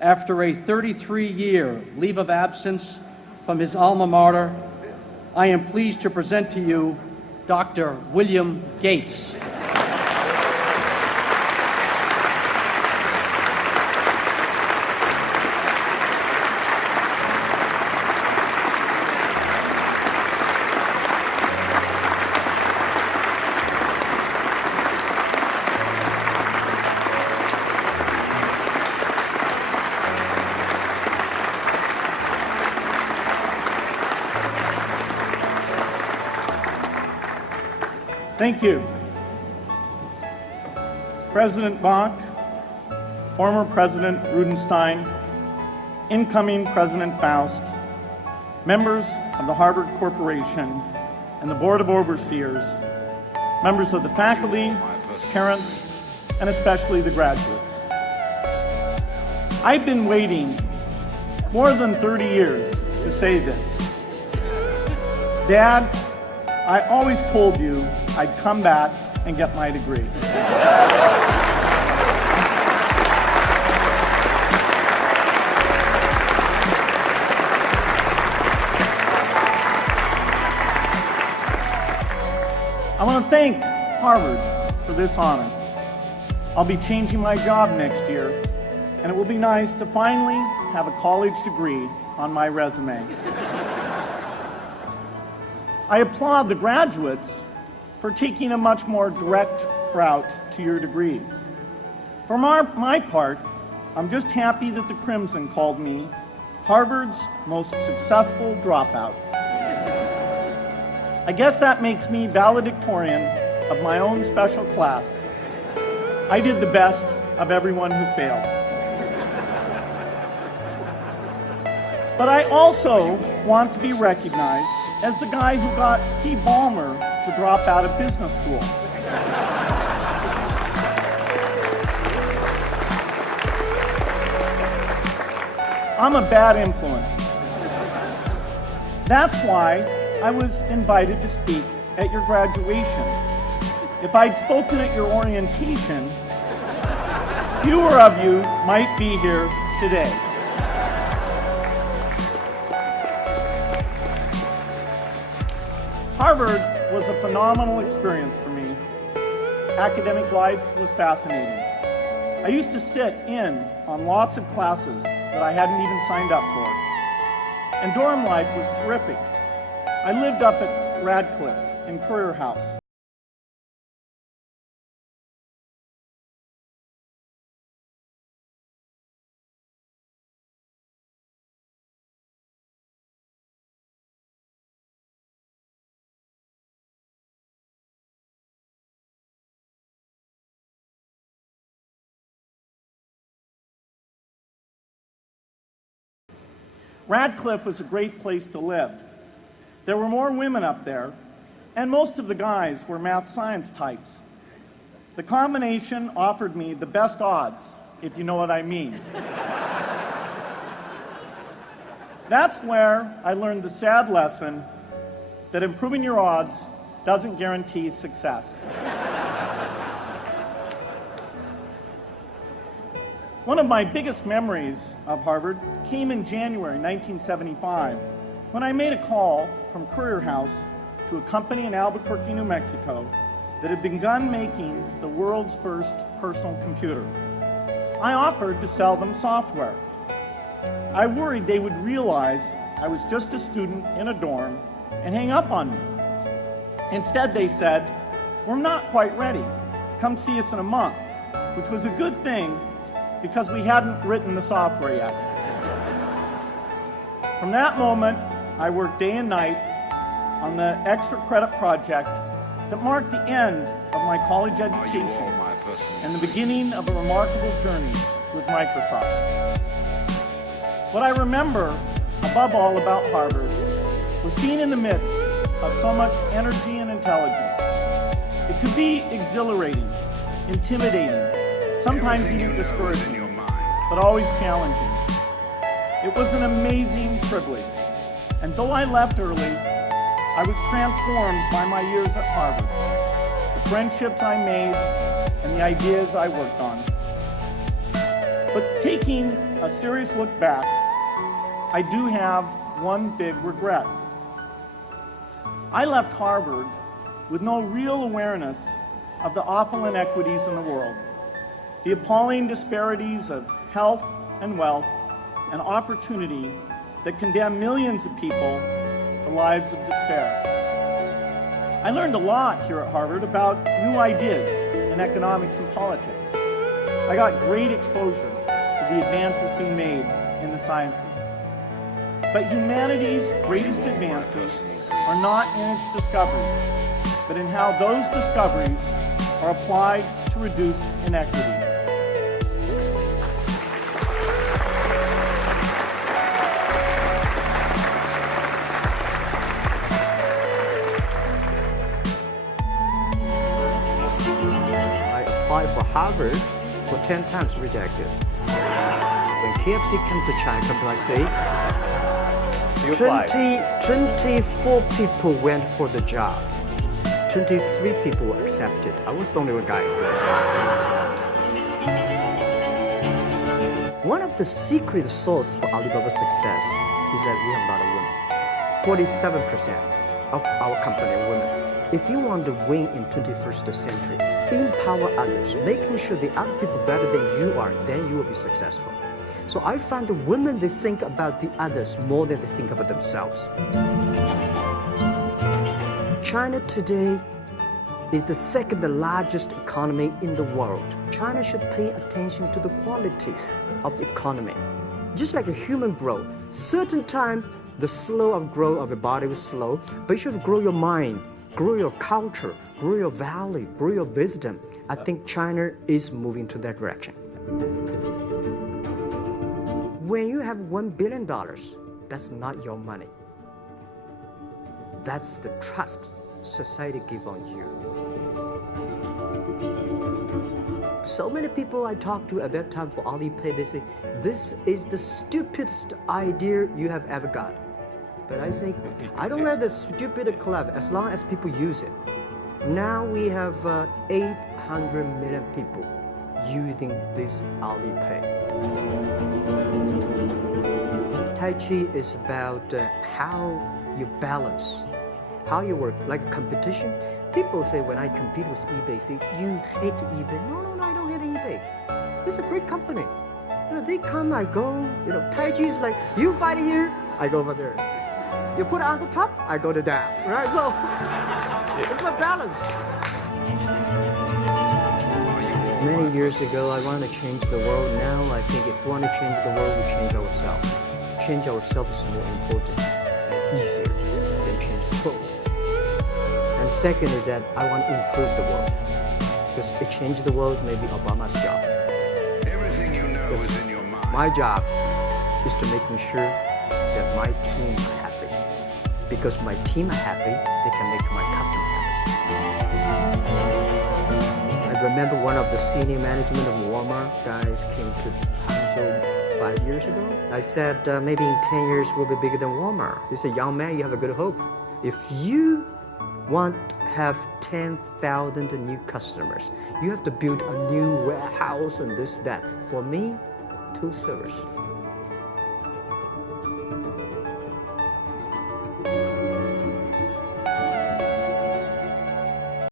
After a 33-year leave of absence from his alma mater, I am pleased to present to you Dr. William Gates. Thank you. President Bach, former President Rudenstein, incoming President Faust, members of the Harvard Corporation and the Board of Overseers, members of the faculty, parents, and especially the graduates. I've been waiting more than 30 years to say this. Dad, I always told you I'd come back and get my degree. I want to thank Harvard for this honor. I'll be changing my job next year, and it will be nice to finally have a college degree on my resume. I applaud the graduates for taking a much more direct route to your degrees. For my part, I'm just happy that the Crimson called me Harvard's most successful dropout. I guess that makes me valedictorian of my own special class. I did the best of everyone who failed. But I also want to be recognized as the guy who got Steve Ballmer to drop out of business school. I'm a bad influence. That's why I was invited to speak at your graduation. If I'd spoken at your orientation, fewer of you might be here today. Harvard was a phenomenal experience for me. Academic life was fascinating. I used to sit in on lots of classes that I hadn't even signed up for. And dorm life was terrific. I lived up at Radcliffe in Currier House. Radcliffe was a great place to live. There were more women up there, and most of the guys were math science types. The combination offered me the best odds, if you know what I mean. That's where I learned the sad lesson that improving your odds doesn't guarantee success. One of my biggest memories of Harvard came in January 1975 when I made a call from Currier House to a company in Albuquerque, New Mexico that had begun making the world's first personal computer. I offered to sell them software. I worried they would realize I was just a student in a dorm and hang up on me. Instead, they said, "We're not quite ready. Come see us in a month," which was a good thing because we hadn't written the software yet. From that moment, I worked day and night on the extra credit project that marked the end of my college education and the beginning of a remarkable journey with Microsoft. What I remember above all about Harvard was being in the midst of so much energy and intelligence. It could be exhilarating, intimidating, sometimes even discouraging, but always challenging. It was an amazing privilege, and though I left early, I was transformed by my years at Harvard, the friendships I made, and the ideas I worked on. But taking a serious look back, I do have one big regret. I left Harvard with no real awareness of the awful inequities in the world, the appalling disparities of health and wealth and opportunity that condemn millions of people to lives of despair. I learned a lot here at Harvard about new ideas in economics and politics. I got great exposure to the advances being made in the sciences. But humanity's greatest advances are not in its discoveries, but in how those discoveries are applied to reduce inequity. I applied for Harvard for 10 times rejected. When KFC came to China, I say, 24 people went for the job. 23 people were accepted. I was the only one guy. One of the secret sources for Alibaba's success is that we have a lot of women. 47% of our company are women. If you want to win in 21st century, empower others, making sure the other people better than you are, then you will be successful. So I find the women, they think about the others more than they think about themselves. China today is the second largest economy in the world. China should pay attention to the quality of the economy. Just like a human growth, certain time the slow of growth of your body is slow, but you should grow your mind, grow your culture, grow your value, grow your wisdom. I think China is moving to that direction. When you have $1 billion, that's not your money. That's the trust society gives on you. So many people I talked to at that time for Alipay, they say, this is the stupidest idea you have ever got. But I think, I don't know the stupid or clever, as long as people use it. Now we have 800 million people using this Alipay. Tai Chi is about how you balance, how you work, like competition. People say when I compete with eBay, say, you hate eBay. No, I don't hate eBay. It's a great company. You know, they come, I go. You know, Tai Chi is like, you fight here, I go over there. You put it on the top, I go to down, right? So, it's my balance. Many years ago, I wanted to change the world. Now, I think if we want to change the world, we change ourselves. Change ourselves is more important and easier than change the world. And second is that I want to improve the world. Because to change the world may be Obama's job. Everything you know is in your mind. My job is to making sure that my team are happy. Because my team are happy, they can make my customer happy. I remember one of the senior management of Walmart guys came to Hangzhou 5 years ago. I said, maybe in 10 years we'll be bigger than Walmart. He said, young man, you have a good hope. If you want to have 10,000 new customers, you have to build a new warehouse and this, that. For me, 2 servers.